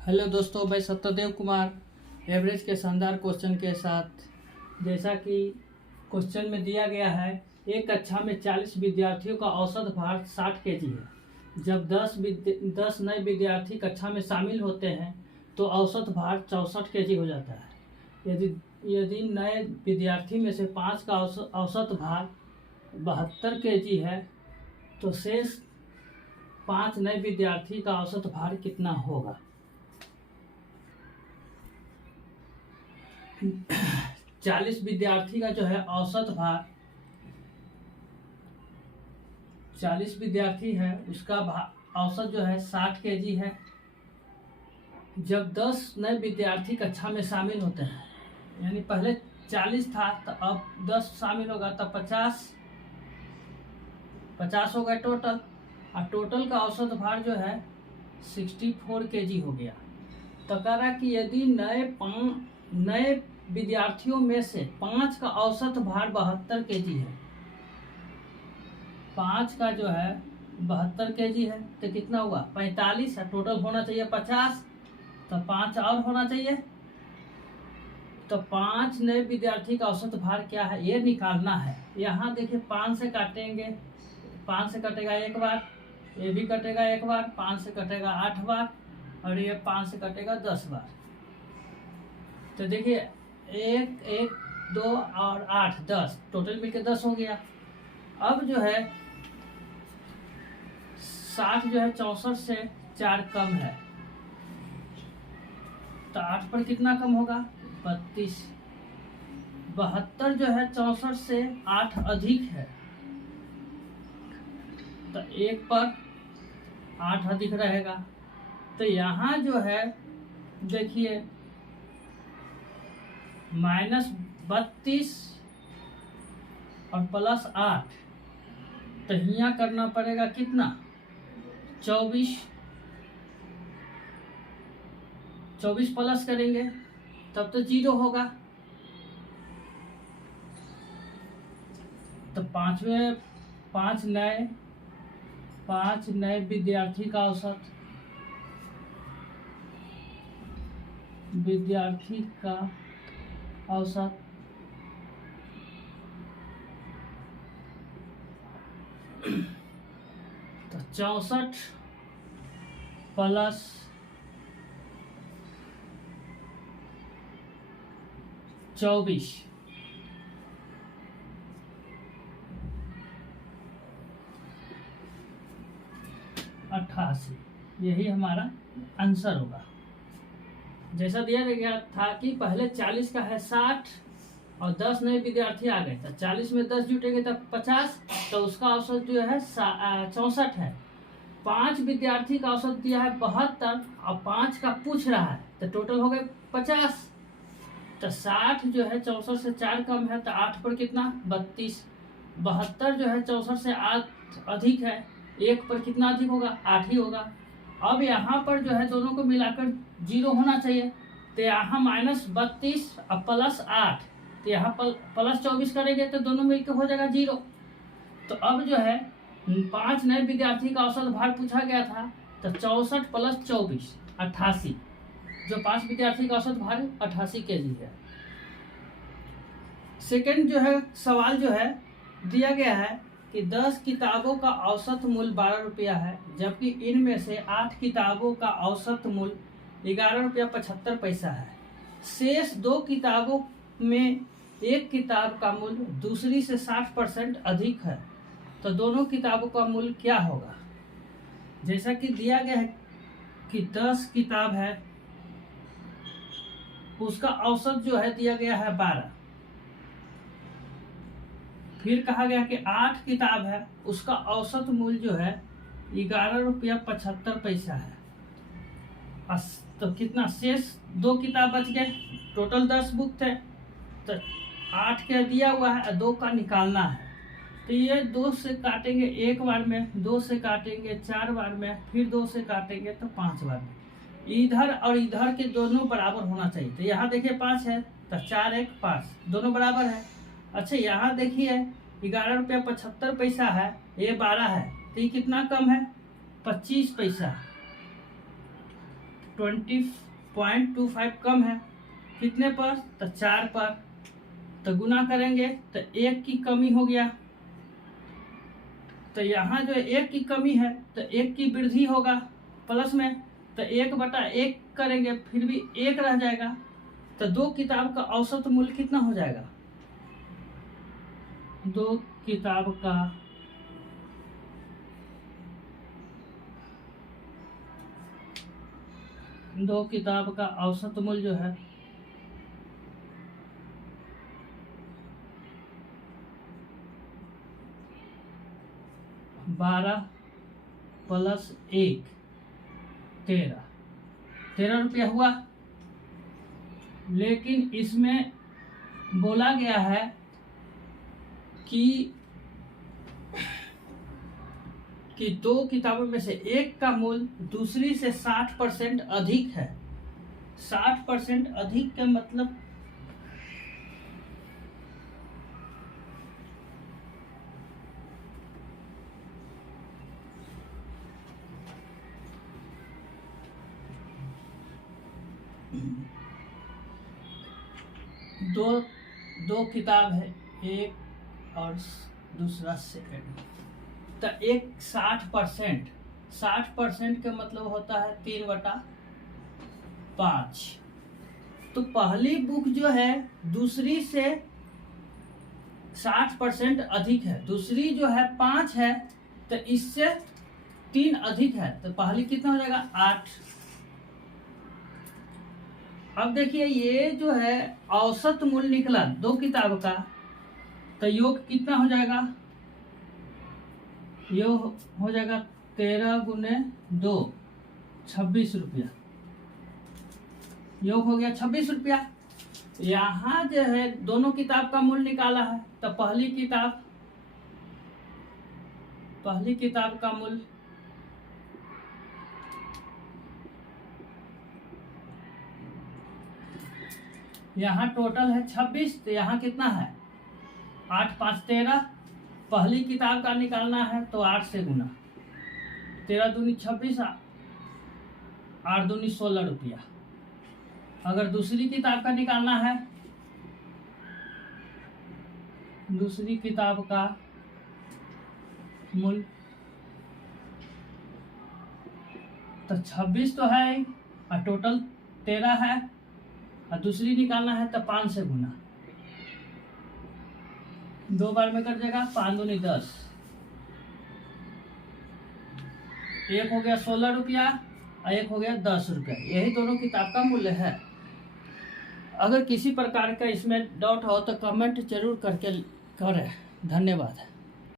Hello दोस्तों, मैं Satyadev Kumar average के शानदार क्वेश्चन के साथ। जैसा कि क्वेश्चन में दिया गया है, एक कक्षा में 40 विद्यार्थियों का औसत भार 60 केजी है। जब 10 नए विद्यार्थी कक्षा में शामिल होते हैं तो औसत भार 64 केजी हो जाता है। यदि नए विद्यार्थी में से 5 का औसत भार 72 केजी है तो शेष 5 नए विद्यार्थी का औसत भार कितना होगा। 40 विद्यार्थी का जो है औसत भार, 40 विद्यार्थी है उसका औसत जो है 60 केजी है। जब 10 नए विद्यार्थी कक्षा में शामिल होते हैं, यानी पहले 40 था तो अब 10 शामिल होगा तो 50 हो गए टोटल, और टोटल का औसत भार जो है 64 केजी हो गया। तो कह रहा कि यदि नए विद्यार्थियों में से 5 का औसत भार 72 केजी है, 5 का जो है 72 केजी है तो कितना हुआ 45 है। टोटल होना चाहिए 50, तो 5 और होना चाहिए। तो 5 नए विद्यार्थी का औसत भार क्या है ये निकालना है। यहाँ देखिए 5 से काटेंगे, 5 से कटेगा 1 बार, ये भी कटेगा 1 बार, 5 से कटेगा 8 बार, और ये 5 से कटेगा 10 बार। तो देखिए 1 1 2 और 8 10, टोटल मिलकर 10 हो गया। अब जो है 60 जो है 64 से 4 कम है, तो 8 पर कितना कम होगा 32। 72 जो है 64 से 8 अधिक है, तो 1 पर 8 अधिक रहेगा। तो यहाँ जो है देखिए -32 और +8, तो यहाँ करना पड़ेगा कितना 24 प्लस करेंगे तब तो 0 होगा। तो 5 नए विद्यार्थी का औसत, तो 64 प्लस 24, यही हमारा आंसर होगा। जैसा दिया गया था कि पहले 40 का है 60 और 10 नए विद्यार्थी आ गए, तो 40 में 10 जुटेंगे तब 50, तो उसका औसत जो है 64 है। 5 विद्यार्थी का औसत दिया है 72 और 5 का पूछ रहा है, तो टोटल हो गए 50। तो 60 जो है 64 से 4 कम है, तो 8 पर कितना 32। 72 जो है 64 से 8 अधिक है, 1 पर कितना अधिक होगा 8 ही होगा। अब यहाँ पर जो है दोनों को मिलाकर 0 होना चाहिए, तो यहाँ -32 और +8, तो यहाँ +24 करेंगे तो दोनों मिलकर हो जाएगा 0। तो अब जो है 5 नए विद्यार्थी का औसत भार पूछा गया था, तो 64 + 24 88, जो 5 विद्यार्थी का औसत भार 88 केजी है। सेकंड जो है सवाल जो है दिया गया है कि 10 किताबों का औसत मूल्य 12 रुपया है, जबकि इनमें से 8 किताबों का औसत मूल्य 11 रुपया 75 पैसा है। शेष 2 किताबों में एक किताब का मूल्य दूसरी से 60% अधिक है, तो दोनों किताबों का मूल्य क्या होगा। जैसा कि दिया गया है कि 10 किताब है, उसका औसत जो है दिया गया है 12। फिर कहा गया कि 8 किताब है, उसका औसत मूल्य जो है 11 रुपया 75 पैसा है। तो कितना शेष 2 किताब बच गए, टोटल 10 बुक थे, तो 8 के दिया हुआ है, 2 का निकालना है। तो ये 2 से काटेंगे 1 बार में, 2 से काटेंगे 4 बार में, फिर 2 से काटेंगे तो 5 बार में। इधर और इधर के दोनों बराबर होना चाहिए। तो यहाँ देखिए 5 है, तो 4 1 5 दोनों बराबर है। अच्छा यहाँ देखिए 11 रुपया 75 पैसा है, ये 12 है, तो ये कितना कम है 25 पैसा। 20.25 कम है, कितने पर? तो 4 पर। तो गुना करेंगे तो 1 की कमी हो गया, तो यहाँ जो 1 की कमी है तो 1 की वृद्धि होगा प्लस में, तो 1/1 करेंगे फिर भी 1 रह जाएगा। तो 2 किताब का औसत मूल्य कितना हो जाएगा? 2 किताब का औसत मूल्य जो है 12 + 1 13 रुपया हुआ। लेकिन इसमें बोला गया है कि 2 किताबों में से एक का मूल्य दूसरी से 60% अधिक है। 60% अधिक का मतलब दो किताब है, एक और दूसरा सेकंड, तो एक 60% का मतलब होता है 3/5। तो पहली बुक जो है दूसरी से 60% अधिक है, दूसरी जो है 5 है, तो इससे 3 अधिक है, तो पहली कितना हो जाएगा? 8। अब देखिए ये जो है औसत मूल्य निकला 2 किताब का, तो योग कितना हो जाएगा? योग हो जाएगा 13 × 2 26 रुपया। योग हो गया 26 रुपया। यहाँ जो है दोनों किताब का मूल्य निकाला है, तो पहली किताब का मूल्य यहाँ टोटल है 26, तो यहाँ कितना है? 8 × 5 = 13। पहली किताब का निकालना है तो 8 से गुना, 13 दूनी 26, 8 दूनी 16 रुपया। अगर दूसरी किताब का निकालना है, दूसरी किताब का मूल्य तो 26 तो है और टोटल 13 है, और दूसरी निकालना है तो 5 से गुना, 2 बार में कट जाएगा, 5 दूनी 10, एक हो गया 16 रुपया और एक हो गया 10 रुपया। यही दोनों किताब का मूल्य है। अगर किसी प्रकार का इसमें डाउट हो तो कमेंट जरूर करके करें। धन्यवाद।